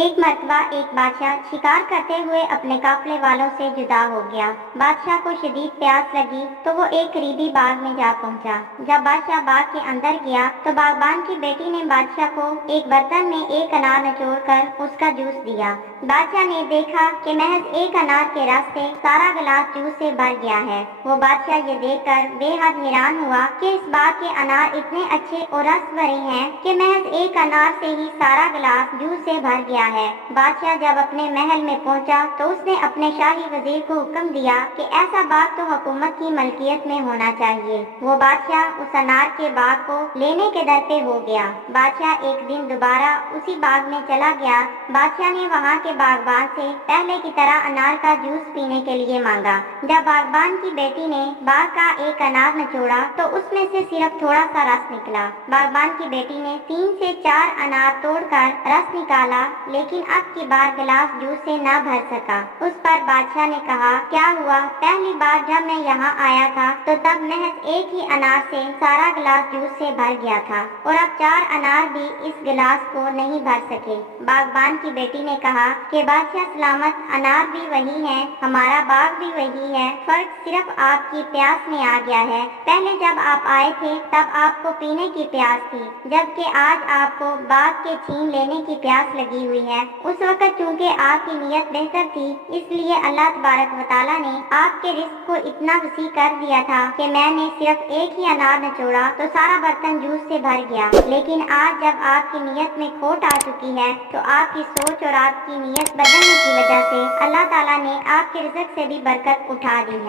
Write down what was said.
ایک مرتبہ ایک بادشاہ شکار کرتے ہوئے اپنے قافلے والوں سے جدا ہو گیا۔ بادشاہ کو شدید پیاس لگی تو وہ ایک قریبی باغ میں جا پہنچا۔ جب بادشاہ باغ کے اندر گیا تو باغبان کی بیٹی نے بادشاہ کو ایک برتن میں ایک انار نچوڑ کر اس کا جوس دیا۔ بادشاہ نے دیکھا کہ محض ایک انار کے رس سے سارا گلاس جوس سے بھر گیا ہے۔ وہ بادشاہ یہ دیکھ کر بے حد حیران ہوا کہ اس باغ کے انار اتنے اچھے اور رس بھرے ہیں کہ محض ایک انار سے ہی سارا گلاس جوس سے بھر گیا ہے۔ بادشاہ جب اپنے محل میں پہنچا تو اس نے اپنے شاہی وزیر کو حکم دیا کہ ایسا باغ تو حکومت کی ملکیت میں ہونا چاہیے۔ وہ بادشاہ اس انار کے باغ کو لینے کے در پہ ہو گیا۔ بادشاہ ایک دن دوبارہ اسی باغ میں چلا گیا۔ بادشاہ نے وہاں کے باغبان سے پہلے کی طرح انار کا جوس پینے کے لیے مانگا۔ جب باغبان کی بیٹی نے باغ کا ایک انار نچوڑا تو اس میں سے صرف تھوڑا سا رس نکلا۔ باغبان کی بیٹی نے 3 سے 4 انار توڑ کر رس نکالا لیکن اب کی بار گلاس جوس سے نہ بھر سکا۔ اس پر بادشاہ نے کہا، کیا ہوا؟ پہلی بار جب میں یہاں آیا تھا تو تب محض ایک ہی انار سے سارا گلاس جوس سے بھر گیا تھا اور اب 4 انار بھی اس گلاس کو نہیں بھر سکے۔ باغبان کی بیٹی نے کہا کہ بادشاہ سلامت، انار بھی وہی ہیں، ہمارا باغ بھی وہی ہے، فرق صرف آپ کی پیاس میں آ گیا ہے۔ پہلے جب آپ آئے تھے تب آپ کو پینے کی پیاس تھی، جبکہ آج آپ کو باغ کے چھین لینے کی پیاس لگی ہوئی ہے۔ اس وقت چونکہ آپ کی نیت بہتر تھی اس لیے اللہ تبارک و تعالیٰ نے آپ کے رزق کو اتنا وسیع کر دیا تھا کہ میں نے صرف ایک ہی انار نچوڑا تو سارا برتن جوس سے بھر گیا، لیکن آج جب آپ کی نیت میں کھوٹ آ چکی ہے تو آپ کی سوچ اور آپ کی نیت بدلنے کی وجہ سے اللہ تعالیٰ نے آپ کے رزق سے بھی برکت اٹھا دی ہے۔